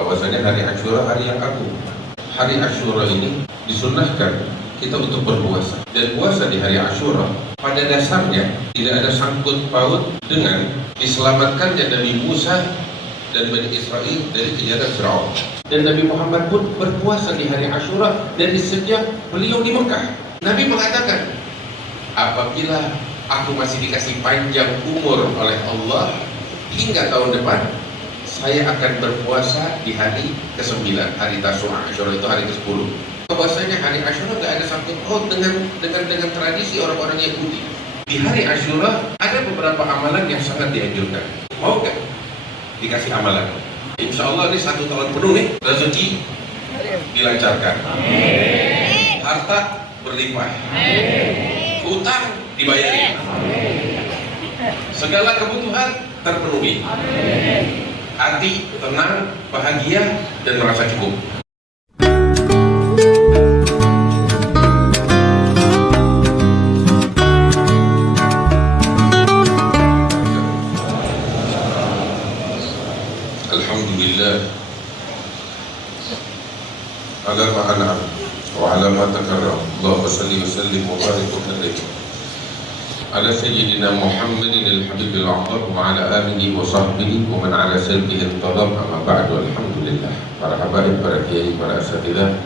bahwasanya hari Asyura hari yang agung. Hari Asyura ini disunnahkan kita untuk berpuasa, dan puasa di hari Asyura pada dasarnya tidak ada sangkut paut dengan diselamatkannya Nabi Musa dan Bani Israel dari kejaran Firaun. Dan Nabi Muhammad pun berpuasa di hari Asyura dari sejak beliau di Mekah. Nabi mengatakan, apabila aku masih dikasih panjang umur oleh Allah hingga tahun depan, saya akan berpuasa di hari ke-9, hari Tasu'a. Asyura itu hari ke-10. Bahwasanya hari Asyura nggak ada sangkut paut dengan tradisi orang-orang Yahudi. Di hari Asyura ada beberapa amalan yang sangat dianjurkan. Mau nggak dikasih amalan? Insya Allah ini 1 tahun penuh nih, rezeki dilancarkan, harta berlimpah, utang dibayari, segala kebutuhan terpenuhi, hati tenang, bahagia, dan merasa cukup. Alhamdulillah ala ma an'am wa ala ma takarram. Allahumma salli wa sallim wa barik wa barik ala sayyidina Muhammadin al-habibil a'zam wa ala alihi wa sahbihi wa man ala salbihi intadam. Amma ba'du. Alhamdulillah. Para habaib, para kiai, para asatidzah,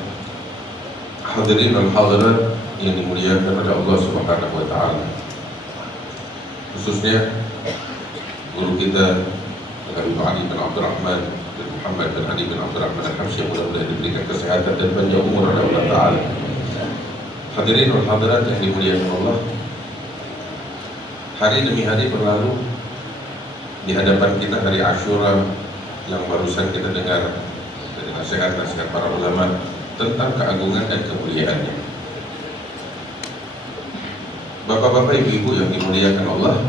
hadirin dan hadirat yang dimuliakan oleh Allah Subhanahu wa taala. Khususnya guru kita Habib Ali bin Abdurrahman bin Muhammad bin Ali bin Abdurrahman Al-Habsyi, mudah-mudahan diberikan kesehatan dan panjang umur oleh Allah Ta'ala. Hadirin dan hadirat yang dimuliakan Allah, hari demi hari berlalu di hadapan kita hari Asyura yang barusan kita dengar dari nasihat-nasihat para ulama tentang keagungan dan kemuliaannya. Bapak-bapak, ibu-ibu yang dimuliakan Allah,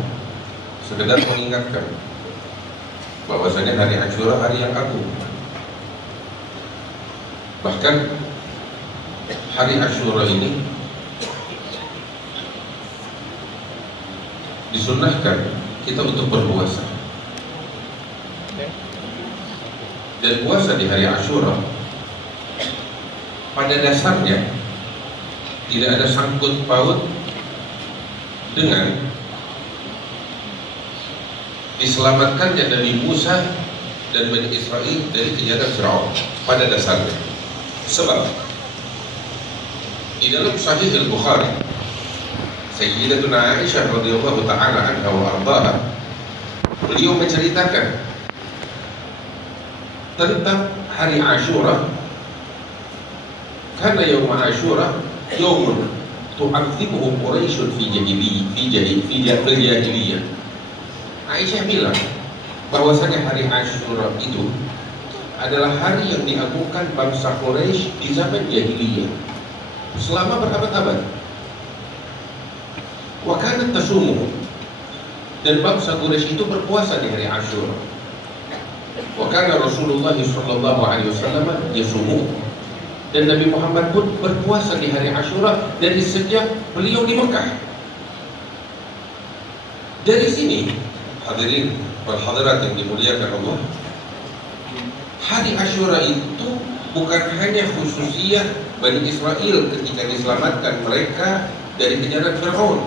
sekedar mengingatkan bahwasanya hari Asyura hari yang agung. Bahkan hari Asyura ini disunnahkan kita untuk berpuasa. Dan puasa di hari Asyura pada dasarnya tidak ada sangkut paut dengan diselamatkannya Nabi Musa dan Bani Israel dari kejaran Firaun pada dasarnya. Sebab di dalam Sahih Al-Bukhari, Sayyidatuna Aisyah radhiyallahu ta'ala anha wa ardhaha, beliau menceritakan tentang hari Asyura. Karena yaum Asyura yaumun tu'adzimuhu Quraisy fi jahiliyah. Aisyah bilang bahwasanya hari Asyura itu adalah hari yang diagungkan bangsa Quraisy di zaman jahiliyah selama berabad-abad. Wa kanat tasumu, dan bangsa Quraisy itu berpuasa di hari Asyura. Wa kana Rasulullah sallallahu alaihi wasallam yasumu, dan Nabi Muhammad pun berpuasa di hari Asyura dari sejak beliau di Mekah. Dari sini, hadirin wal hadirat yang dimuliakan Allah, hari Asyura itu bukan hanya khususiyah Bani Israel ketika diselamatkan mereka dari kejaran Firaun,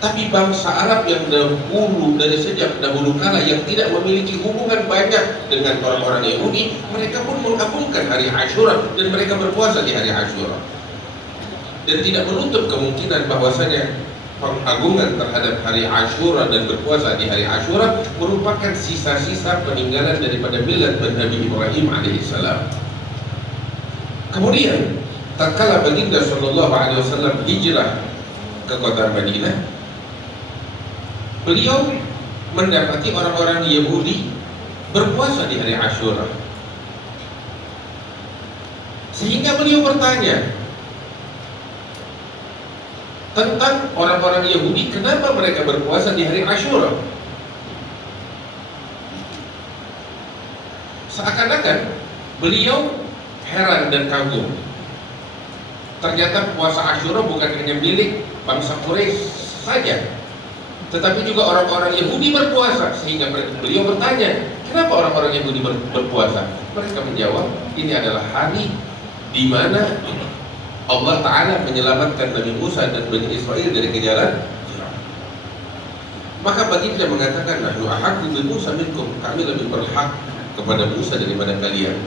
tapi bangsa Arab yang dahulu, dari sejak dahulu kala, yang tidak memiliki hubungan banyak dengan orang-orang Yahudi, mereka pun mengagungkan hari Asyura dan mereka berpuasa di hari Asyura. Dan tidak menutup kemungkinan bahwasanya pengagungan terhadap hari Asyura dan berpuasa di hari Asyura merupakan sisa-sisa peninggalan daripada milad Nabi Ibrahim alaihissalam. Kemudian tatkala baginda sallallahu alaihi wasallam hijrah ke kota Madinah, beliau mendapati orang-orang Yahudi berpuasa di hari Asyura. Sehingga beliau bertanya tentang orang-orang Yahudi, kenapa mereka berpuasa di hari Asyura? Seakan-akan beliau heran dan kagum. Ternyata puasa Asyura bukan hanya milik bangsa Quraisy saja, tetapi juga orang-orang Yahudi berpuasa. Sehingga beliau bertanya, Kenapa orang-orang Yahudi berpuasa? Mereka menjawab, ini adalah hari di mana Allah Ta'ala menyelamatkan Nabi Musa dan Bani Israel dari kejaran Firaun. Maka baginda mengatakan, nahnu ahaqqu bi Musa minkum, kami lebih berhak kepada Musa daripada kalian.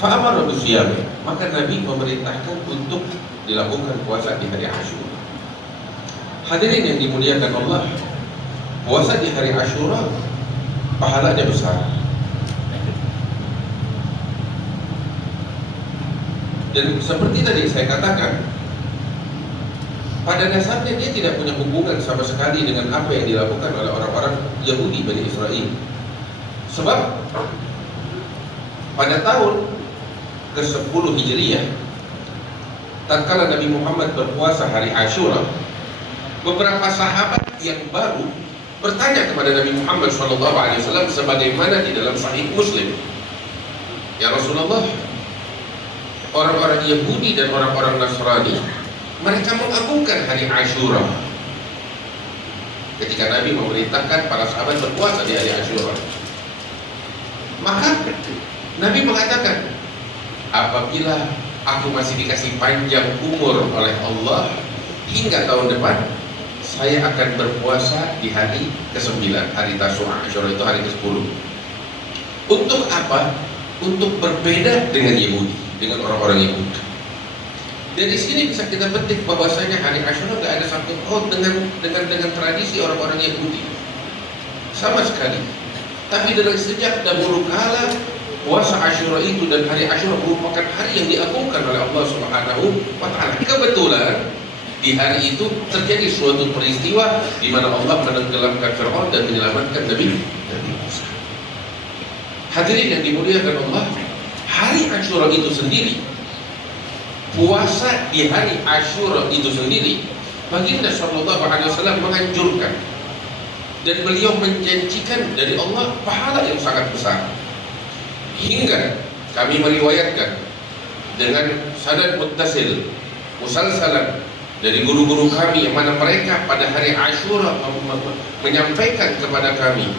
Fa'amara bisyami, maka Nabi memerintahkan untuk dilakukan puasa di hari Asyura. Hadirin yang dimuliakan Allah, puasa di hari Asyura pahalanya besar. Dan seperti tadi saya katakan, pada dasarnya dia tidak punya hubungan sama sekali dengan apa yang dilakukan oleh orang-orang Yahudi Bani Israel. Sebab pada tahun ke-10 Hijriah, tatkala Nabi Muhammad berpuasa hari Asyura, beberapa sahabat yang baru bertanya kepada Nabi Muhammad SAW sebagaimana di dalam Sahih Muslim, ya Rasulullah, orang-orang Yahudi dan orang-orang Nasrani mereka mengagungkan hari Asyura. Ketika Nabi memerintahkan para sahabat berpuasa di hari Asyura, maka Nabi mengatakan, apabila aku masih dikasih panjang umur oleh Allah hingga tahun depan, saya akan berpuasa di hari ke-9, hari Tasu'a. Asyura itu hari ke-10. Untuk apa? Untuk berbeda dengan Yahudi, dengan orang-orang Yahudi. Dari sini bisa kita petik bahwasanya hari Asyura tidak ada sangkut paut dengan tradisi orang-orang Yahudi sama sekali. Tapi dari sejak dahulu kala, puasa Asyura itu dan hari Asyura merupakan hari yang diagungkan oleh Allah Subhanahu wa Ta'ala. Kebetulan di hari itu terjadi suatu peristiwa di mana Allah menenggelamkan Firaun dan menyelamatkan Nabi Musa. Hadirin yang dimuliakan Allah, hari Asyura itu sendiri, puasa di hari Asyura itu sendiri, baginda sallallahu alaihi wasallam menganjurkan dan beliau menjanjikan dari Allah pahala yang sangat besar. Hingga kami meriwayatkan dengan sanad muttasil musalsalan dari guru-guru kami yang mana mereka pada hari Asyura menyampaikan kepada kami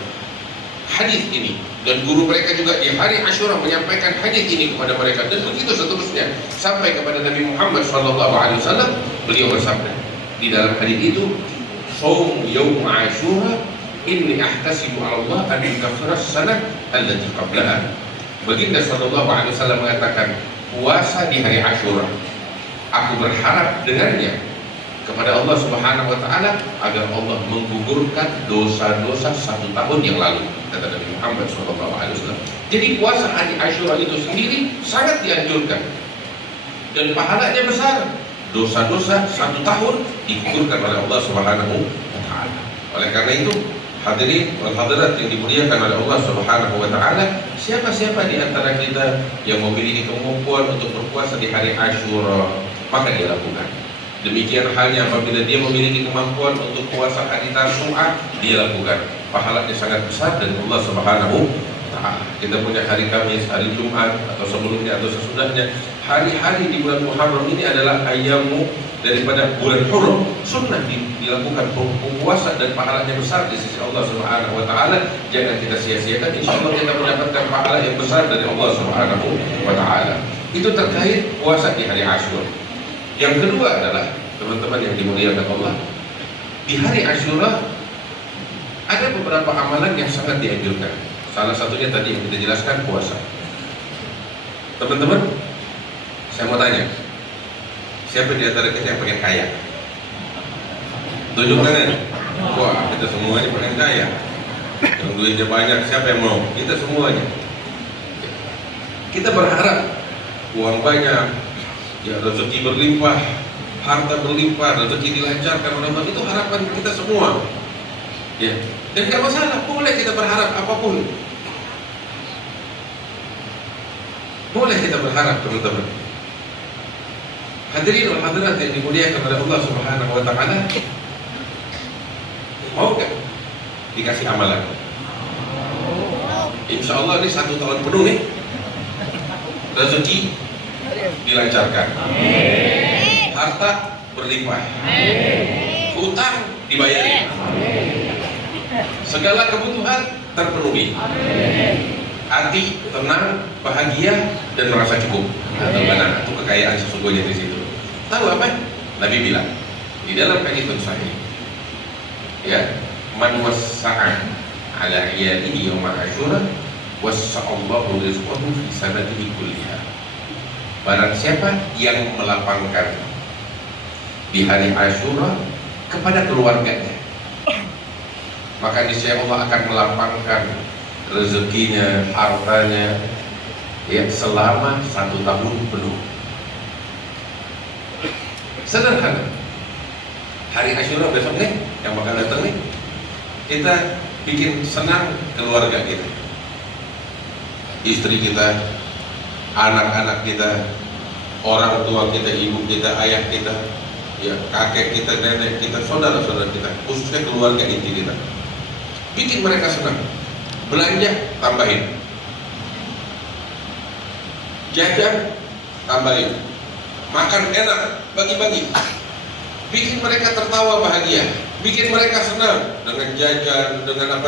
hadis ini, dan guru mereka juga di hari Asyura menyampaikan hadis ini kepada mereka, dan begitu seterusnya sampai kepada Nabi Muhammad SAW. Beliau bersabda di dalam hadis itu, "Shaum yaum Asyura inni ahtasibu 'ala Allah an yukaffira as-sanah allati qablaha." Baginda SAW mengatakan, puasa di hari Asyura, aku berharap dengannya kepada Allah Subhanahu wa Ta'ala agar Allah menggugurkan dosa-dosa 1 tahun yang lalu, kata Nabi Muhammad SAW. Jadi puasa hari Asyura itu sendiri sangat dianjurkan dan pahalanya besar. Dosa-dosa 1 tahun digugurkan oleh Allah Subhanahu wa Ta'ala. Oleh karena itu, hadirin wal hadirat yang dimuliakan oleh Allah Subhanahu wa Ta'ala, siapa-siapa di antara kita yang memiliki kemampuan untuk berpuasa di hari Asyura, maka dia lakukan. Demikian halnya apabila dia memiliki kemampuan untuk puasa hari Tasu'a, dia lakukan. Pahalanya sangat besar dan Allah Subhanahu wa Ta'ala. Kita punya hari Kamis, hari Jumat, atau sebelumnya atau sesudahnya. Hari-hari di bulan Muharram ini adalah ayyamu daripada bulan Hurum. Sunnah dilakukan puasa dan pahalanya besar di sisi Allah Subhanahu wa Ta'ala. Jangan kita sia-siakan, insyaallah kita mendapatkan pahala yang besar dari Allah Subhanahu wa Ta'ala. Itu terkait puasa di hari Asyura. Yang kedua adalah, teman-teman yang dimuliakan Allah, di hari Asyura ada beberapa amalan yang sangat dianjurkan. Salah satunya tadi yang kita jelaskan, puasa. Teman-teman, saya mau tanya, siapa di antara kita yang pengen kaya? Tunjuk tangan. Wah, kita semuanya pengen kaya. Yang duitnya banyak, siapa yang mau? Kita semuanya. Kita berharap uang banyak, ya, rezeki berlimpah, harta berlimpah, rezeki dilancarkan oleh Allah. Itu harapan kita semua. Ya, dan tidak masalah, boleh kita berharap apapun. Boleh kita berharap, teman-teman. Hadirin wal hadirat yang dimuliakan oleh Allah Subhanahu wa Ta'ala, mau gak dikasih amalan? Insya Allah ini 1 tahun penuh nih, rezeki dilancarkan, harta berlimpah, hutang dibayarin, segala kebutuhan terpenuhi. Hati tenang, bahagia, dan merasa cukup. Atau mana? Itu kekayaan sesungguhnya di situ. Tahu apa? Nabi bilang di dalam hadits sahih, ya, man wassa'a ala iyalihi yawma Asyura wassa'allahu rizqahu fi sanatihi kulliha. Barang siapa yang melapangkan di hari Asyura kepada keluarganya, maka niscaya Allah akan melapangkan rezekinya, hartanya, ya, selama 1 tahun penuh. Sederhana. Hari Asyura besok nih, yang bakal datang nih, kita bikin senang keluarga kita, istri kita, anak-anak kita, orang tua kita, ibu kita, ayah kita, ya, kakek kita, nenek kita, saudara-saudara kita, khususnya keluarga inti kita. Bikin mereka senang. Belanja, tambahin. Jajan, tambahin. Makan enak, bagi-bagi. Bikin mereka tertawa bahagia. Bikin mereka senang dengan jajan, dengan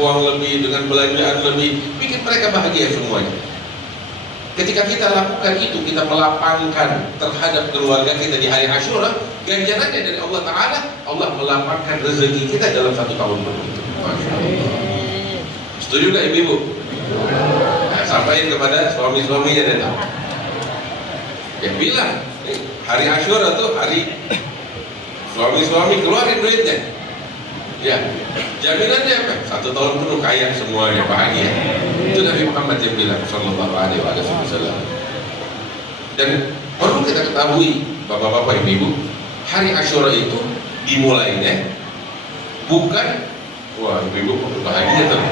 uang lebih, dengan belanjaan lebih. Bikin mereka bahagia semuanya. Ketika kita lakukan itu, kita melapangkan terhadap keluarga kita di hari Asyura, ganjarannya dari Allah Ta'ala, Allah melapangkan rezeki kita dalam 1 tahun penuh. Masya Allah. Setuju gak ibu-ibu? Nah, sampaikan kepada suami-suaminya datang. Ya bilang, hari Asyura tuh hari suami-suami keluarin duitnya. Ya, jaminannya apa? 1 tahun penuh kaya semuanya, bahagia. Itu Nabi Muhammad yang bilang sallallahu alaihi wasallam. Dan perlu kita ketahui, bapak-bapak, ibu-ibu, hari Asyura itu dimulainya bukan, wah, ibu-ibu bahagia tuh.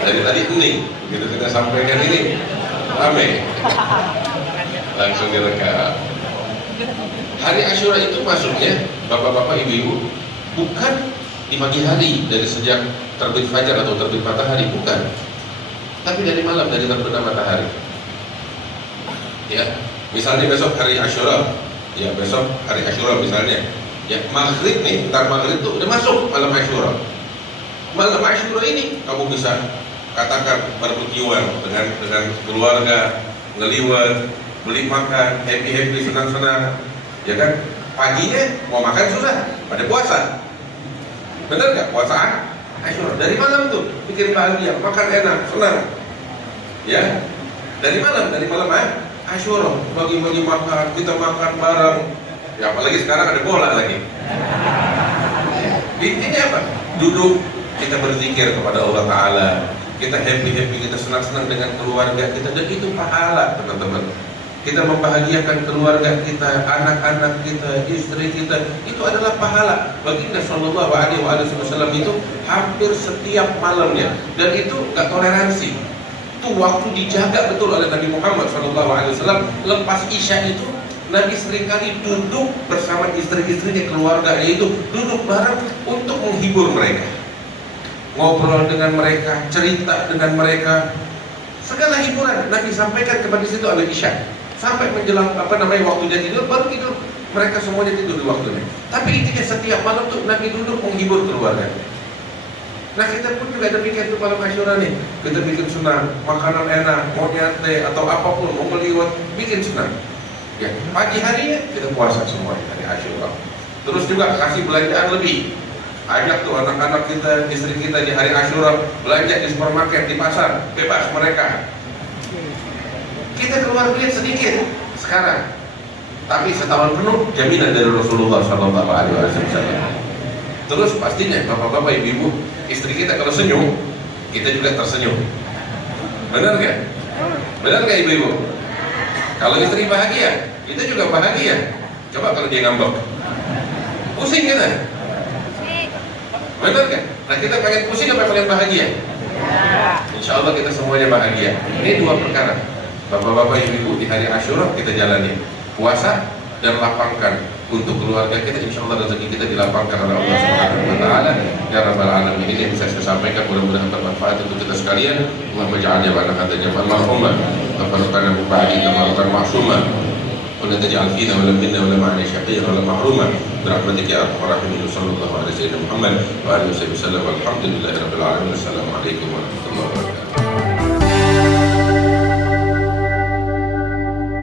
Tadi ini, begitu kita sampaikan ini, rame, langsung direkam. Hari Asyura itu masuknya, bapak-bapak, ibu-ibu, bukan di pagi hari dari sejak terbit fajar atau terbit matahari, bukan, tapi dari malam, dari terbenam matahari. Ya, misalnya besok hari Asyura, ya besok hari Asyura misalnya, ya maghrib nih, ntar maghrib tuh udah masuk malam Asyura. Malam Asyura ini kamu bisa katakan barbekyuan dengan keluarga, ngeliwat, beli makan, happy, senang-senang. Ya kan, paginya mau makan susah, pada puasa. Bener gak? Puasa Asyura. Dari malam tuh bikin bahagia, makan enak, senang. Ya, dari malam Asyura, bagi-bagi makan, kita makan bareng. Ya apalagi sekarang ada bola lagi. Intinya apa? Duduk, kita berzikir kepada Allah Ta'ala, kita happy, kita senang-senang dengan keluarga kita, dan itu pahala, teman-teman. Kita membahagiakan keluarga kita, anak-anak kita, istri kita, itu adalah pahala. Baginda Sallallahu Alaihi Wasallam itu hampir setiap malamnya, dan itu gak toleransi. Itu waktu dijaga betul oleh Nabi Muhammad Sallallahu Alaihi Wasallam. Lepas Isya itu Nabi seringkali duduk bersama istri-istrinya, keluarganya itu duduk bareng untuk menghibur mereka, ngobrol dengan mereka, cerita dengan mereka, segala hiburan Nabi sampaikan kepada situ oleh Isya. Sampai menjelang waktunya tidur, baru tidur. Mereka semuanya tidur di waktunya. Tapi intinya setiap malam tuh Nabi duduk menghibur keluarga. Nah kita pun juga demikian tuh malam Asyura nih. Kita bikin senang, makanan enak, mau nyate atau apapun, mau meliwat, bikin senang. Ya, pagi harinya kita puasa semua hari Asyura. Terus juga kasih belanjaan lebih. Ajak tuh anak-anak kita, istri kita di hari Asyura belanja di supermarket, di pasar, bebas mereka. Kita keluar duit sedikit sekarang, tapi setahun penuh jaminan dari Rasulullah SAW. Terus pastinya bapak-bapak, ibu-ibu, istri kita kalau senyum, kita juga tersenyum. Benar gak? Benar gak ibu-ibu? Kalau istri bahagia, kita juga bahagia. Coba kalau dia ngambek, pusing kita. Benar gak? Nah kita pengen pusing apa pengen bahagia? Insya Allah kita semuanya bahagia. Ini 2 perkara. Bapak-bapak, ibu-ibu, di hari Asyura kita jalani puasa dan lapangkan untuk keluarga kita. Insya Allah rezeki kita dilapangkan oleh Allah Subhanahu Wa Taala. Ya Rabbal Alamin. Ini yang bisa saya sampaikan, mudah-mudahan bermanfaat untuk kita sekalian. Allahumma ja'alna wa nahadanya marhumah, tabarrukana bi ba'di tabarrukan ma'sumah. ولا تجعل فينا ولا منا ولا معنا شقيا ولا محروما برحمتك يا ارحم الراحمين. صلى الله على سيدنا محمد وآله وصحبه وسلم والحمد لله رب العالمين. السلام عليكم ورحمة الله.